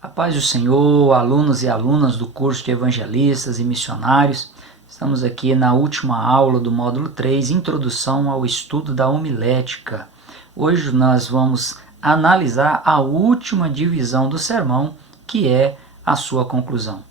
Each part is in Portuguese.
A paz do Senhor, alunos e alunas do curso de Evangelistas e Missionários. Estamos aqui na última aula do módulo 3, Introdução ao Estudo da Homilética. Hoje nós vamos analisar a última divisão do sermão, que é a sua conclusão.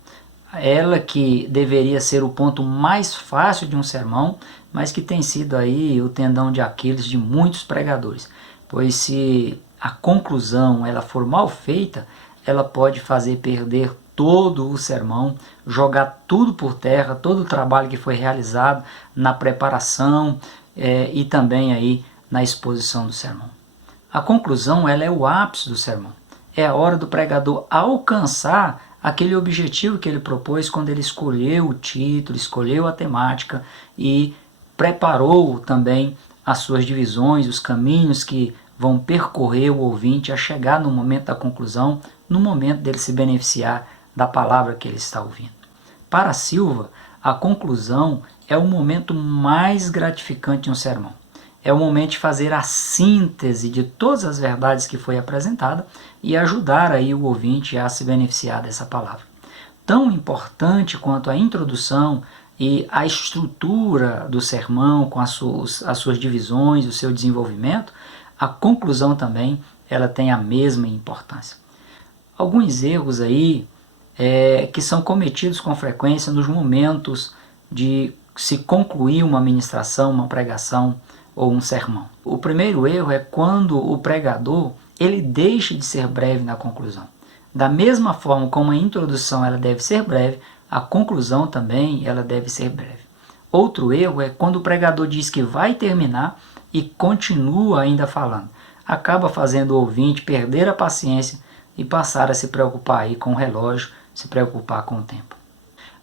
Ela que deveria ser o ponto mais fácil de um sermão, mas que tem sido aí o tendão de Aquiles de muitos pregadores. Pois se a conclusão ela for mal feita, ela pode fazer perder todo o sermão, jogar tudo por terra, todo o trabalho que foi realizado na preparação e também aí na exposição do sermão. A conclusão ela é o ápice do sermão. É a hora do pregador alcançar aquele objetivo que ele propôs quando ele escolheu o título, escolheu a temática e preparou também as suas divisões, os caminhos que vão percorrer o ouvinte a chegar no momento da conclusão, no momento dele se beneficiar da palavra que ele está ouvindo. Para Silva, a conclusão é o momento mais gratificante de um sermão. É o momento de fazer a síntese de todas as verdades que foi apresentada e ajudar aí o ouvinte a se beneficiar dessa palavra. Tão importante quanto a introdução e a estrutura do sermão com as suas divisões, o seu desenvolvimento, a conclusão também ela tem a mesma importância. Alguns erros aí que são cometidos com frequência nos momentos de se concluir uma ministração, uma pregação ou um sermão. O primeiro erro é quando o pregador ele deixa de ser breve na conclusão. Da mesma forma como a introdução ela deve ser breve, a conclusão também ela deve ser breve. Outro erro é quando o pregador diz que vai terminar e continua ainda falando. Acaba fazendo o ouvinte perder a paciência e passar a se preocupar aí com o relógio, se preocupar com o tempo.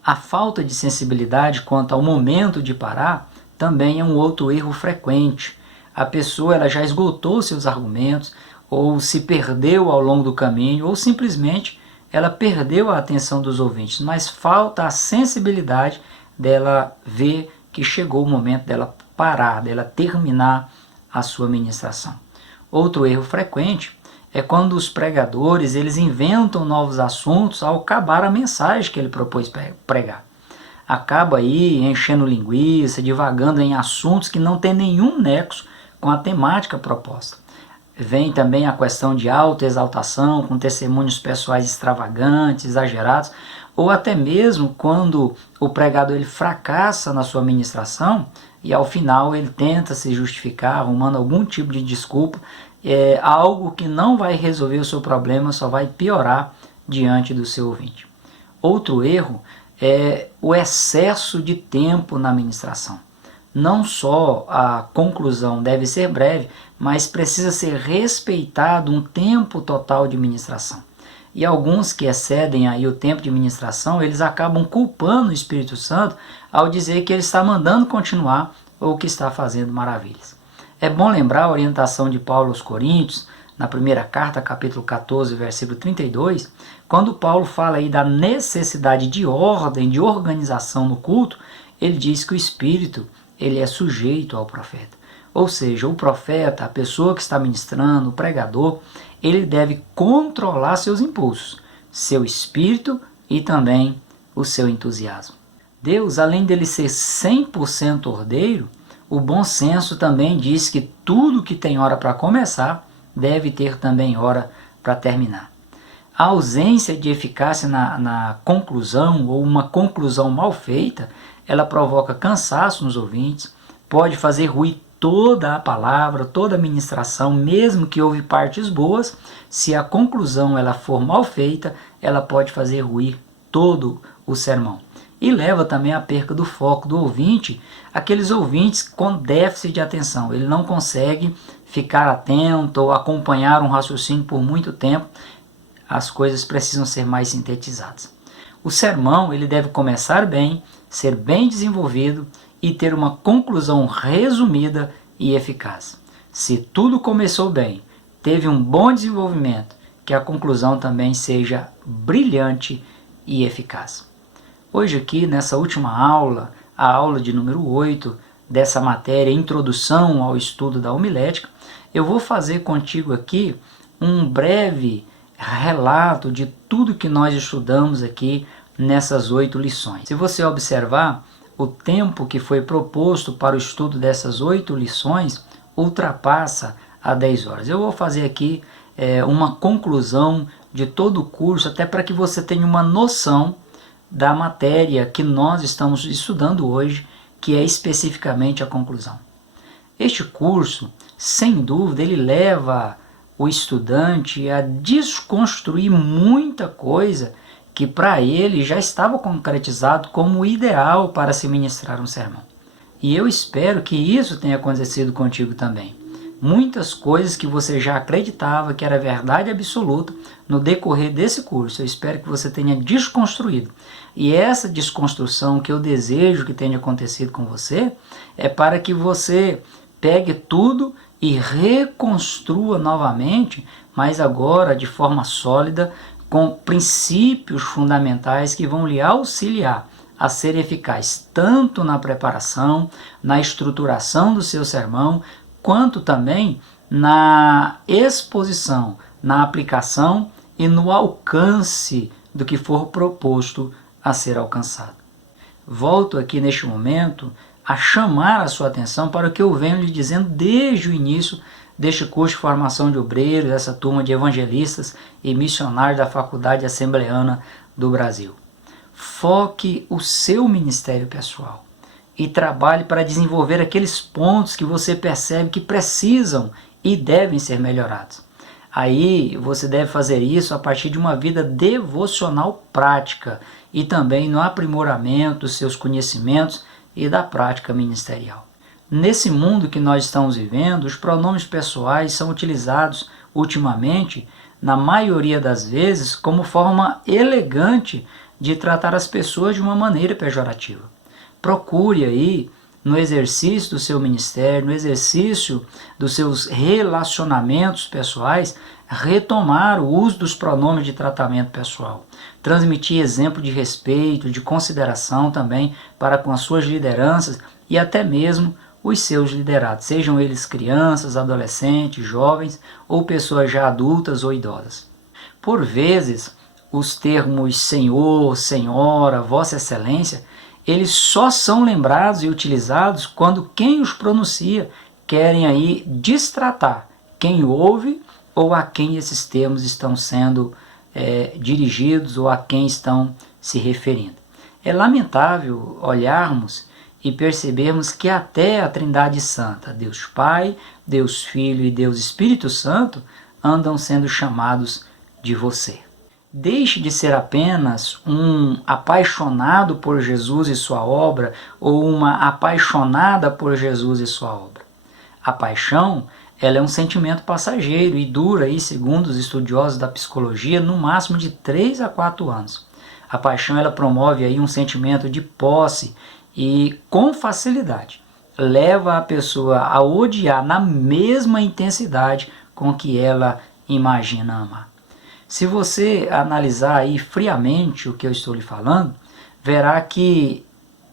A falta de sensibilidade quanto ao momento de parar também é um outro erro frequente. A pessoa ela já esgotou seus argumentos, ou se perdeu ao longo do caminho, ou simplesmente ela perdeu a atenção dos ouvintes, mas falta a sensibilidade dela ver que chegou o momento dela parar, dela terminar a sua ministração. Outro erro frequente é quando os pregadores eles inventam novos assuntos ao acabar a mensagem que ele propôs pregar. Acaba aí enchendo linguiça, divagando em assuntos que não tem nenhum nexo com a temática proposta. Vem também a questão de autoexaltação, com testemunhos pessoais extravagantes, exagerados, ou até mesmo quando o pregador ele fracassa na sua ministração e ao final ele tenta se justificar, arrumando algum tipo de desculpa, algo que não vai resolver o seu problema, só vai piorar diante do seu ouvinte. Outro erro é o excesso de tempo na ministração. Não só a conclusão deve ser breve, mas precisa ser respeitado um tempo total de ministração. E alguns que excedem aí o tempo de ministração, eles acabam culpando o Espírito Santo ao dizer que ele está mandando continuar ou que está fazendo maravilhas. É bom lembrar a orientação de Paulo aos Coríntios, na primeira carta, capítulo 14, versículo 32, quando Paulo fala aí da necessidade de ordem, de organização no culto, ele diz que o Espírito ele é sujeito ao profeta. Ou seja, o profeta, a pessoa que está ministrando, o pregador, ele deve controlar seus impulsos, seu espírito e também o seu entusiasmo. Deus, além dele ser 100% ordeiro, o bom senso também diz que tudo que tem hora para começar deve ter também hora para terminar. A ausência de eficácia na conclusão ou uma conclusão mal feita, ela provoca cansaço nos ouvintes, pode fazer ruir toda a palavra, toda a ministração, mesmo que houve partes boas. Se a conclusão ela for mal feita, ela pode fazer ruir todo o sermão. E leva também à perca do foco do ouvinte, aqueles ouvintes com déficit de atenção. Ele não consegue ficar atento ou acompanhar um raciocínio por muito tempo. As coisas precisam ser mais sintetizadas. O sermão ele deve começar bem, ser bem desenvolvido e ter uma conclusão resumida e eficaz. Se tudo começou bem, teve um bom desenvolvimento, que a conclusão também seja brilhante e eficaz. Hoje aqui, nessa última aula, a aula de número 8 dessa matéria, Introdução ao Estudo da Homilética, eu vou fazer contigo aqui um breve relato de tudo que nós estudamos aqui nessas 8 lições. Se você observar, o tempo que foi proposto para o estudo dessas 8 lições ultrapassa a 10 horas. Eu vou fazer aqui uma conclusão de todo o curso, até para que você tenha uma noção da matéria que nós estamos estudando hoje, que é especificamente a conclusão. Este curso, sem dúvida, ele leva o estudante a desconstruir muita coisa que para ele já estava concretizado como o ideal para se ministrar um sermão. E eu espero que isso tenha acontecido contigo também. Muitas coisas que você já acreditava que era verdade absoluta no decorrer desse curso, eu espero que você tenha desconstruído. E essa desconstrução que eu desejo que tenha acontecido com você é para que você pegue tudo e reconstrua novamente, mas agora de forma sólida, com princípios fundamentais que vão lhe auxiliar a ser eficaz tanto na preparação, na estruturação do seu sermão, quanto também na exposição, na aplicação e no alcance do que for proposto a ser alcançado. Volto aqui neste momento a chamar a sua atenção para o que eu venho lhe dizendo desde o início deste curso de formação de obreiros, dessa turma de evangelistas e missionários da Faculdade Assembleana do Brasil. Foque o seu ministério pessoal e trabalhe para desenvolver aqueles pontos que você percebe que precisam e devem ser melhorados. Aí você deve fazer isso a partir de uma vida devocional prática e também no aprimoramento dos seus conhecimentos e da prática ministerial. Nesse mundo que nós estamos vivendo, os pronomes pessoais são utilizados ultimamente, na maioria das vezes, como forma elegante de tratar as pessoas de uma maneira pejorativa. Procure aí, no exercício do seu ministério, no exercício dos seus relacionamentos pessoais, retomar o uso dos pronomes de tratamento pessoal. Transmitir exemplo de respeito, de consideração também para com as suas lideranças e até mesmo os seus liderados, sejam eles crianças, adolescentes, jovens ou pessoas já adultas ou idosas. Por vezes, os termos Senhor, Senhora, Vossa Excelência, eles só são lembrados e utilizados quando quem os pronuncia querem aí destratar quem ouve ou a quem esses termos estão sendo dirigidos ou a quem estão se referindo. É lamentável olharmos e percebermos que até a Trindade Santa, Deus Pai, Deus Filho e Deus Espírito Santo, andam sendo chamados de você. Deixe de ser apenas um apaixonado por Jesus e sua obra ou uma apaixonada por Jesus e sua obra. A paixão, ela é um sentimento passageiro e dura, aí, segundo os estudiosos da psicologia, no máximo de 3 a 4 anos. A paixão ela promove aí um sentimento de posse e, com facilidade, leva a pessoa a odiar na mesma intensidade com que ela imagina amar. Se você analisar aí friamente o que eu estou lhe falando, verá que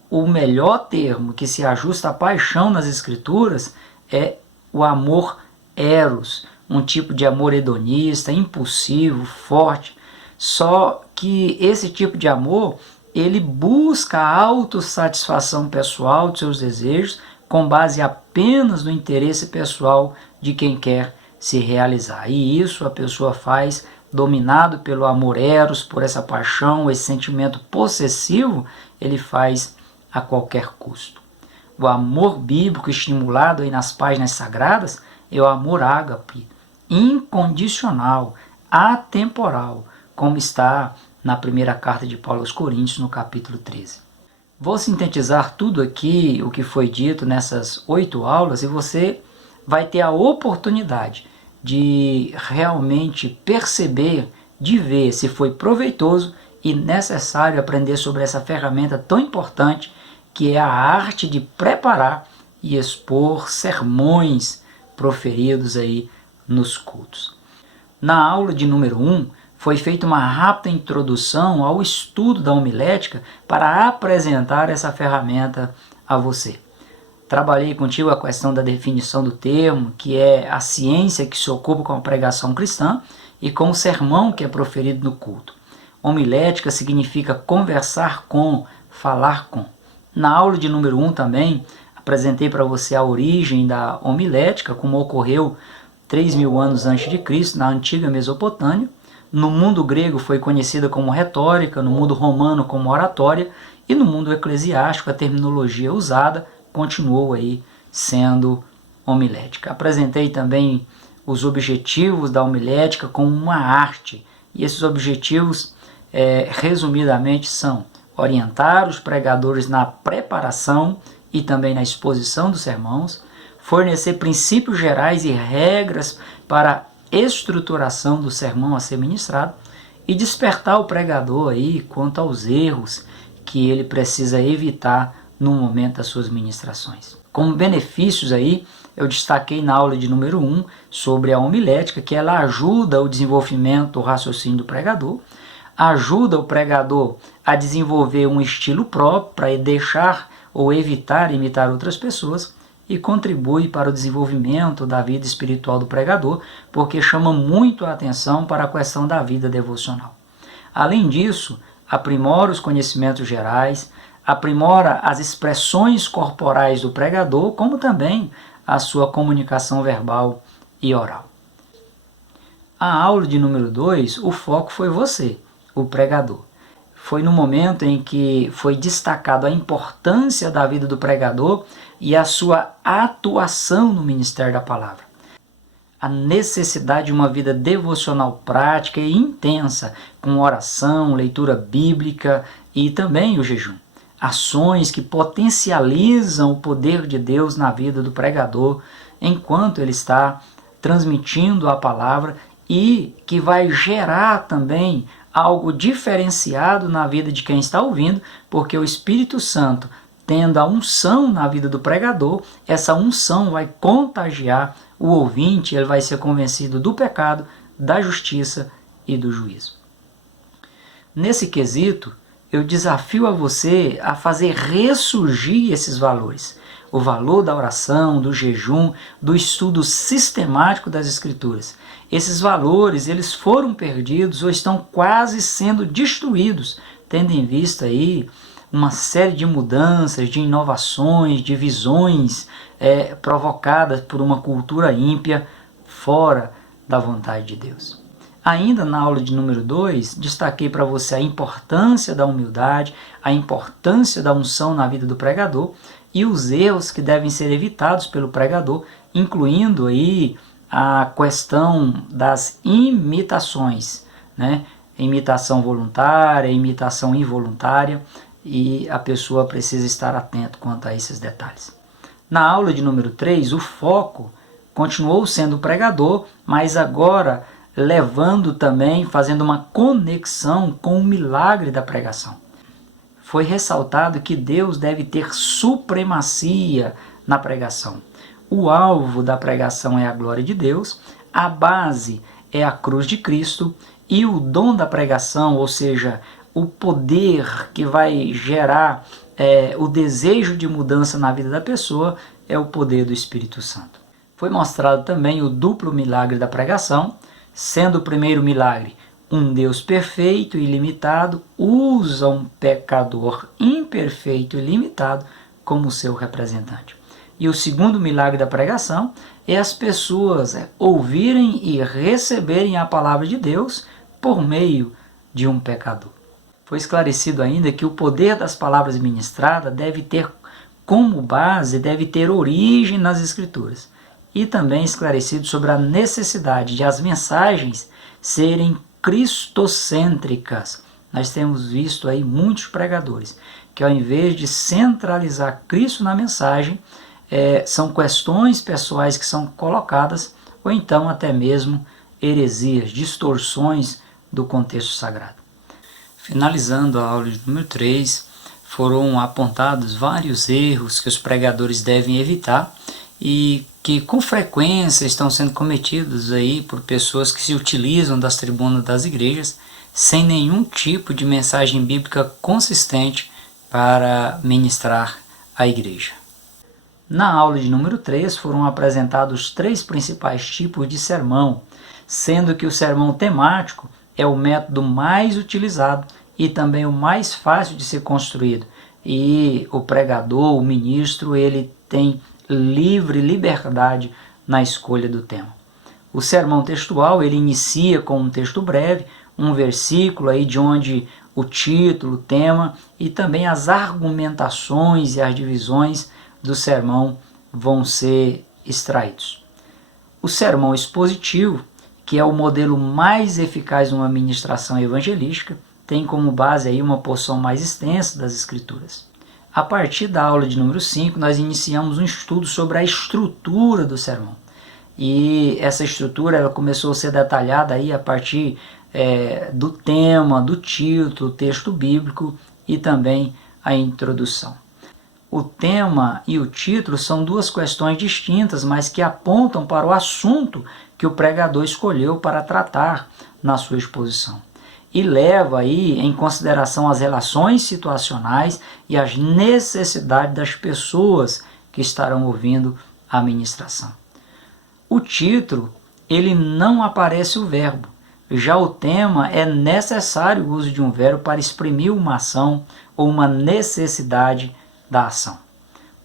o melhor termo que se ajusta à paixão nas Escrituras é o amor eros, um tipo de amor hedonista, impulsivo, forte. Só que esse tipo de amor, ele busca a autossatisfação pessoal de seus desejos com base apenas no interesse pessoal de quem quer se realizar. E isso a pessoa faz dominado pelo amor eros, por essa paixão, esse sentimento possessivo, ele faz a qualquer custo. O amor bíblico estimulado aí nas páginas sagradas é o amor ágape, incondicional, atemporal, como está na primeira carta de Paulo aos Coríntios, no capítulo 13. Vou sintetizar tudo aqui, o que foi dito nessas 8 aulas, e você vai ter a oportunidade de realmente perceber, de ver se foi proveitoso e necessário aprender sobre essa ferramenta tão importante que é a arte de preparar e expor sermões proferidos aí nos cultos. Na aula de número 1, foi feita uma rápida introdução ao estudo da homilética para apresentar essa ferramenta a você. Trabalhei contigo a questão da definição do termo, que é a ciência que se ocupa com a pregação cristã, e com o sermão que é proferido no culto. Homilética significa conversar com, falar com. Na aula de número 1 também, apresentei para você a origem da homilética, como ocorreu 3.000 anos antes de Cristo, na antiga Mesopotâmia. No mundo grego foi conhecida como retórica, no mundo romano como oratória, e no mundo eclesiástico a terminologia usada continuou aí sendo homilética. Apresentei também os objetivos da homilética como uma arte, e esses objetivos, resumidamente, são orientar os pregadores na preparação e também na exposição dos sermãos, fornecer princípios gerais e regras para a estruturação do sermão a ser ministrado e despertar o pregador aí quanto aos erros que ele precisa evitar no momento das suas ministrações. Como benefícios aí, eu destaquei na aula de número 1 sobre a homilética, que ela ajuda o desenvolvimento do raciocínio do pregador, ajuda o pregador a desenvolver um estilo próprio para deixar ou evitar imitar outras pessoas e contribui para o desenvolvimento da vida espiritual do pregador, porque chama muito a atenção para a questão da vida devocional. Além disso, aprimora os conhecimentos gerais, aprimora as expressões corporais do pregador, como também a sua comunicação verbal e oral. A aula de número 2, o foco foi você, o pregador. Foi no momento em que foi destacado a importância da vida do pregador e a sua atuação no ministério da palavra. A necessidade de uma vida devocional prática e intensa, com oração, leitura bíblica e também o jejum. Ações que potencializam o poder de Deus na vida do pregador enquanto ele está transmitindo a palavra e que vai gerar também algo diferenciado na vida de quem está ouvindo, porque o Espírito Santo, tendo a unção na vida do pregador, essa unção vai contagiar o ouvinte, ele vai ser convencido do pecado, da justiça e do juízo. Nesse quesito, eu desafio a você a fazer ressurgir esses valores. O valor da oração, do jejum, do estudo sistemático das Escrituras. Esses valores, eles foram perdidos ou estão quase sendo destruídos, tendo em vista aí uma série de mudanças, de inovações, de visões provocadas por uma cultura ímpia fora da vontade de Deus. Ainda na aula de número 2, destaquei para você a importância da humildade, a importância da unção na vida do pregador e os erros que devem ser evitados pelo pregador, incluindo aí a questão das imitações, né? Imitação voluntária, imitação involuntária, e a pessoa precisa estar atento quanto a esses detalhes. Na aula de número 3, o foco continuou sendo o pregador, mas agora levando também, fazendo uma conexão com o milagre da pregação. Foi ressaltado que Deus deve ter supremacia na pregação. O alvo da pregação é a glória de Deus, a base é a cruz de Cristo e o dom da pregação, ou seja, o poder que vai gerar o desejo de mudança na vida da pessoa, é o poder do Espírito Santo. Foi mostrado também o duplo milagre da pregação, sendo o primeiro milagre um Deus perfeito e ilimitado usa um pecador imperfeito e limitado como seu representante. E o segundo milagre da pregação é as pessoas ouvirem e receberem a palavra de Deus por meio de um pecador. Foi esclarecido ainda que o poder das palavras ministradas deve ter como base, deve ter origem nas Escrituras. E também esclarecido sobre a necessidade de as mensagens serem cristocêntricas. Nós temos visto aí muitos pregadores que, ao invés de centralizar Cristo na mensagem, são questões pessoais que são colocadas, ou então até mesmo heresias, distorções do contexto sagrado. Finalizando a aula de número 3, foram apontados vários erros que os pregadores devem evitar e que com frequência estão sendo cometidos aí por pessoas que se utilizam das tribunas das igrejas sem nenhum tipo de mensagem bíblica consistente para ministrar a igreja. Na aula de número 3 foram apresentados 3 principais tipos de sermão, sendo que o sermão temático é o método mais utilizado e também o mais fácil de ser construído. E o pregador, o ministro, ele tem livre liberdade na escolha do tema. O sermão textual, ele inicia com um texto breve, um versículo aí de onde o título, o tema e também as argumentações e as divisões do sermão vão ser extraídos. O sermão expositivo, que é o modelo mais eficaz numa ministração evangelística, tem como base aí uma porção mais extensa das Escrituras. A partir da aula de número 5, nós iniciamos um estudo sobre a estrutura do sermão. E essa estrutura ela começou a ser detalhada aí a partir do tema, do título, texto bíblico e também a introdução. O tema e o título são duas questões distintas, mas que apontam para o assunto que o pregador escolheu para tratar na sua exposição. E leva aí em consideração as relações situacionais e as necessidades das pessoas que estarão ouvindo a ministração. O título, ele não aparece o verbo. Já o tema, é necessário o uso de um verbo para exprimir uma ação ou uma necessidade da ação.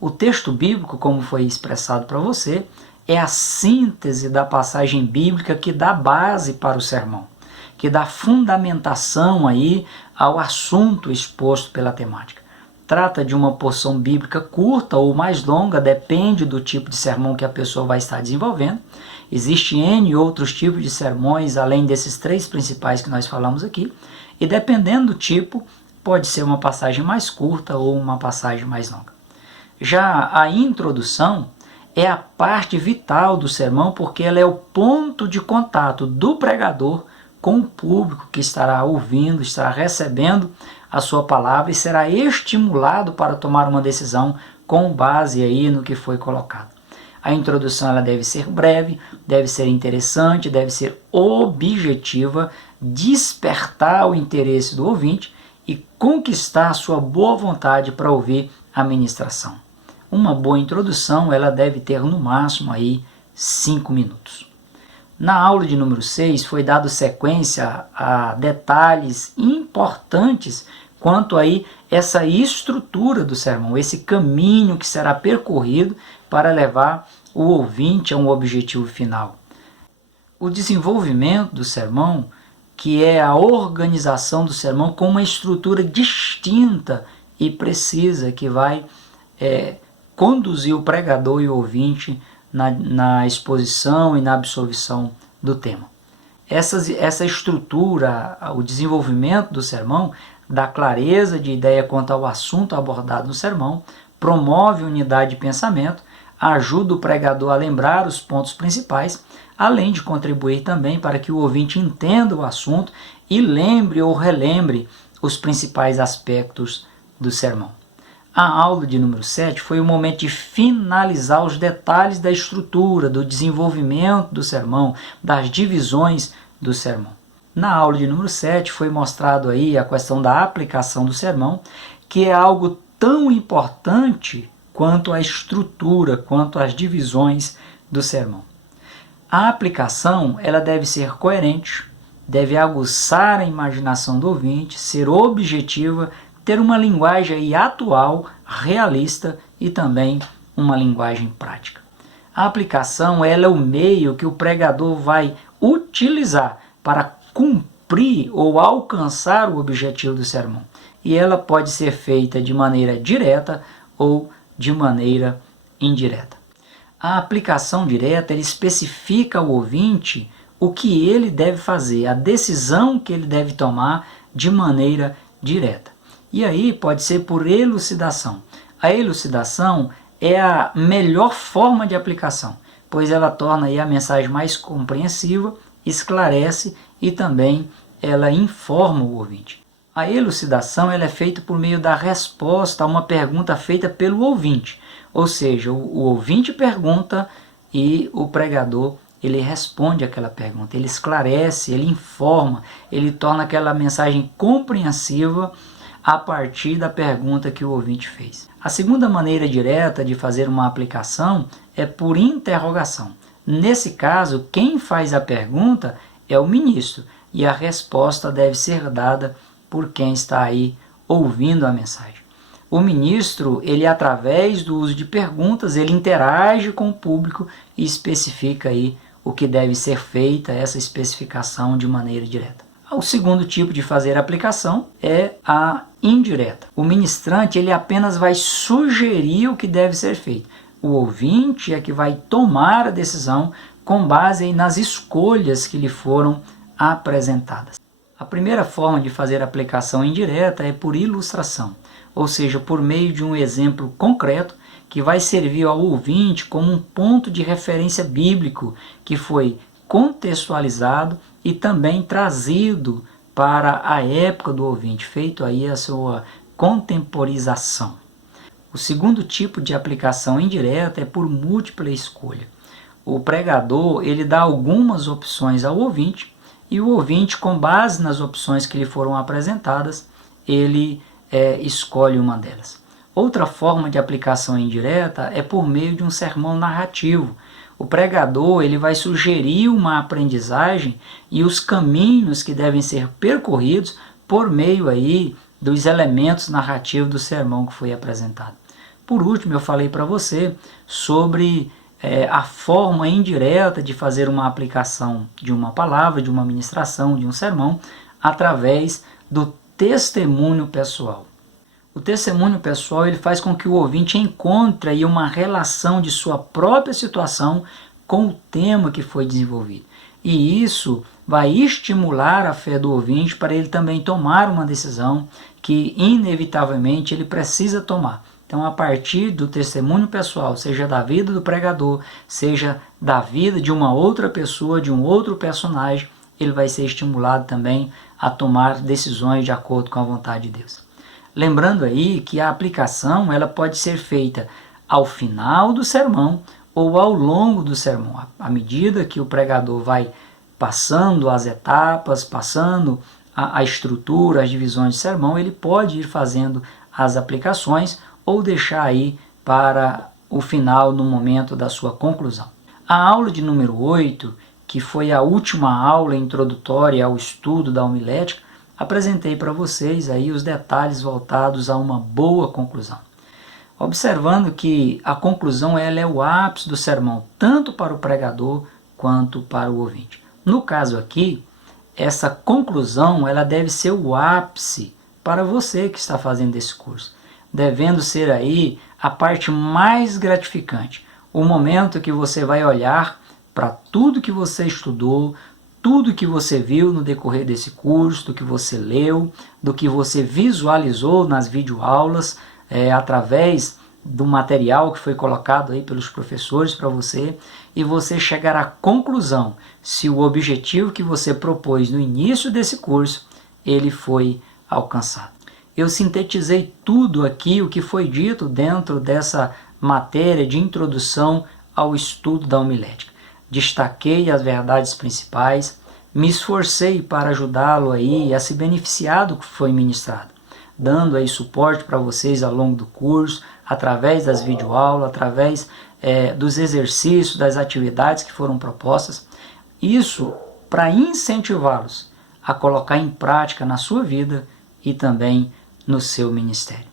O texto bíblico, como foi expressado para você, é a síntese da passagem bíblica que dá base para o sermão, que dá fundamentação aí ao assunto exposto pela temática. Trata de uma porção bíblica curta ou mais longa, depende do tipo de sermão que a pessoa vai estar desenvolvendo. Existem N outros tipos de sermões, além desses 3 principais que nós falamos aqui, e dependendo do tipo, pode ser uma passagem mais curta ou uma passagem mais longa. Já a introdução é a parte vital do sermão, porque ela é o ponto de contato do pregador com o público que estará ouvindo, estará recebendo a sua palavra e será estimulado para tomar uma decisão com base aí no que foi colocado. A introdução ela deve ser breve, deve ser interessante, deve ser objetiva, despertar o interesse do ouvinte e conquistar a sua boa vontade para ouvir a ministração. Uma boa introdução ela deve ter no máximo aí 5 minutos. Na aula de número 6 foi dado sequência a detalhes importantes quanto aí essa estrutura do sermão, esse caminho que será percorrido para levar o ouvinte a um objetivo final. O desenvolvimento do sermão, que é a organização do sermão com uma estrutura distinta e precisa, que vai conduzir o pregador e o ouvinte na exposição e na absorção do tema. Essa estrutura, o desenvolvimento do sermão, dá clareza de ideia quanto ao assunto abordado no sermão, promove unidade de pensamento, ajuda o pregador a lembrar os pontos principais, além de contribuir também para que o ouvinte entenda o assunto e lembre ou relembre os principais aspectos do sermão. A aula de número 7 foi o momento de finalizar os detalhes da estrutura, do desenvolvimento do sermão, das divisões do sermão. Na aula de número 7 foi mostrado aí a questão da aplicação do sermão, que é algo tão importante quanto a estrutura, quanto as divisões do sermão. A aplicação ela deve ser coerente, deve aguçar a imaginação do ouvinte, ser objetiva, ter uma linguagem aí atual, realista e também uma linguagem prática. A aplicação ela é o meio que o pregador vai utilizar para cumprir ou alcançar o objetivo do sermão. E ela pode ser feita de maneira direta ou de maneira indireta. A aplicação direta ela especifica ao ouvinte o que ele deve fazer, a decisão que ele deve tomar de maneira direta. E aí pode ser por elucidação. A elucidação é a melhor forma de aplicação, pois ela torna aí a mensagem mais compreensiva, esclarece e também ela informa o ouvinte. A elucidação ela é feita por meio da resposta a uma pergunta feita pelo ouvinte, ou seja, o ouvinte pergunta e o pregador ele responde aquela pergunta, ele esclarece, ele informa, ele torna aquela mensagem compreensiva a partir da pergunta que o ouvinte fez. A segunda maneira direta de fazer uma aplicação é por interrogação. Nesse caso, quem faz a pergunta é o ministro e a resposta deve ser dada por quem está aí ouvindo a mensagem. O ministro, ele através do uso de perguntas, ele interage com o público e especifica aí o que deve ser feita, essa especificação de maneira direta. O segundo tipo de fazer aplicação é a indireta. O ministrante ele apenas vai sugerir o que deve ser feito. O ouvinte é que vai tomar a decisão com base aí nas escolhas que lhe foram apresentadas. A primeira forma de fazer aplicação indireta é por ilustração, ou seja, por meio de um exemplo concreto que vai servir ao ouvinte como um ponto de referência bíblico que foi contextualizado e também trazido para a época do ouvinte, feito aí a sua contemporização. O segundo tipo de aplicação indireta é por múltipla escolha. O pregador ele dá algumas opções ao ouvinte e o ouvinte, com base nas opções que lhe foram apresentadas, ele escolhe uma delas. Outra forma de aplicação indireta é por meio de um sermão narrativo. O pregador ele vai sugerir uma aprendizagem e os caminhos que devem ser percorridos por meio aí dos elementos narrativos do sermão que foi apresentado. Por último, eu falei para você sobre a forma indireta de fazer uma aplicação de uma palavra, de uma ministração, de um sermão, através do testemunho pessoal. O testemunho pessoal ele faz com que o ouvinte encontre aí uma relação de sua própria situação com o tema que foi desenvolvido. E isso vai estimular a fé do ouvinte para ele também tomar uma decisão que inevitavelmente ele precisa tomar. Então, a partir do testemunho pessoal, seja da vida do pregador, seja da vida de uma outra pessoa, de um outro personagem, ele vai ser estimulado também a tomar decisões de acordo com a vontade de Deus. Lembrando aí que a aplicação ela pode ser feita ao final do sermão ou ao longo do sermão. À medida que o pregador vai passando as etapas, passando a estrutura, as divisões de sermão, ele pode ir fazendo as aplicações ou deixar aí para o final, no momento da sua conclusão. A aula de número 8, que foi a última aula introdutória ao estudo da homilética, apresentei para vocês aí os detalhes voltados a uma boa conclusão. Observando que a conclusão ela é o ápice do sermão, tanto para o pregador quanto para o ouvinte. No caso aqui, essa conclusão ela deve ser o ápice para você que está fazendo esse curso, devendo ser aí a parte mais gratificante, o momento que você vai olhar para tudo que você estudou, tudo que você viu no decorrer desse curso, do que você leu, do que você visualizou nas videoaulas, através do material que foi colocado aí pelos professores para você, e você chegar à conclusão se o objetivo que você propôs no início desse curso, ele foi alcançado. Eu sintetizei tudo aqui o que foi dito dentro dessa matéria de introdução ao estudo da homilética. Destaquei as verdades principais, me esforcei para ajudá-lo aí a se beneficiar do que foi ministrado, dando aí suporte para vocês ao longo do curso, através das videoaulas, através dos exercícios, das atividades que foram propostas. Isso para incentivá-los a colocar em prática na sua vida e também no seu ministério.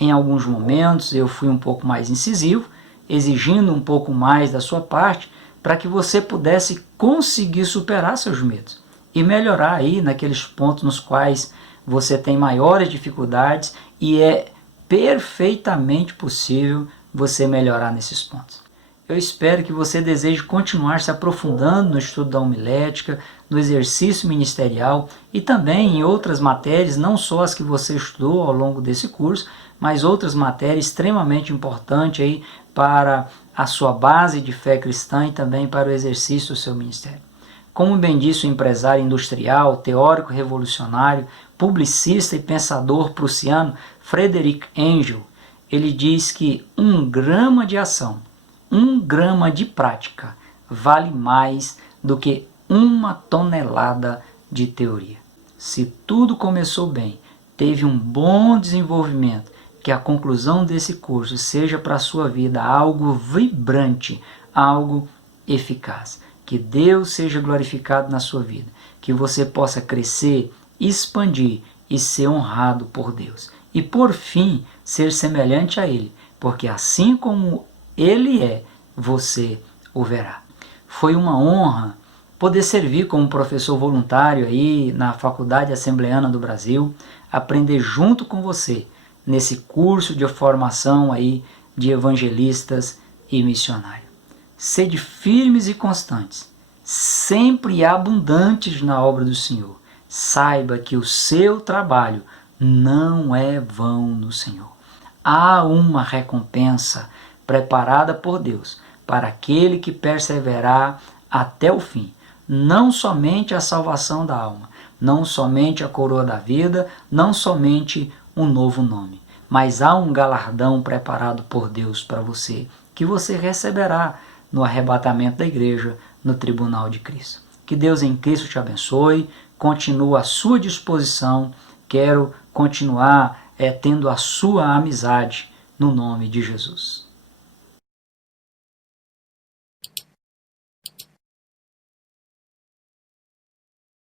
Em alguns momentos eu fui um pouco mais incisivo, exigindo um pouco mais da sua parte, para que você pudesse conseguir superar seus medos e melhorar aí naqueles pontos nos quais você tem maiores dificuldades e é perfeitamente possível você melhorar nesses pontos. Eu espero que você deseje continuar se aprofundando no estudo da homilética, no exercício ministerial e também em outras matérias, não só as que você estudou ao longo desse curso, mas outras matérias extremamente importantes aí para a sua base de fé cristã e também para o exercício do seu ministério. Como bem disse o empresário industrial, teórico revolucionário, publicista e pensador prussiano Friedrich Engels, ele diz que 1 grama de ação, 1 grama de prática vale mais do que 1 tonelada de teoria. Se tudo começou bem, teve um bom desenvolvimento que a conclusão desse curso seja para a sua vida algo vibrante, algo eficaz. Que Deus seja glorificado na sua vida, que você possa crescer, expandir e ser honrado por Deus. E por fim, ser semelhante a Ele, porque assim como Ele é, você o verá. Foi uma honra poder servir como professor voluntário aí na Faculdade Assembleana do Brasil, aprender junto com você nesse curso de formação aí de evangelistas e missionários. Sede firmes e constantes, sempre abundantes na obra do Senhor. Saiba que o seu trabalho não é vão no Senhor. Há uma recompensa preparada por Deus para aquele que perseverar até o fim. Não somente a salvação da alma, não somente a coroa da vida, não somente um novo nome, mas há um galardão preparado por Deus para você, que você receberá no arrebatamento da igreja, no tribunal de Cristo. Que Deus em Cristo te abençoe, continue à sua disposição, quero continuar tendo a sua amizade no nome de Jesus.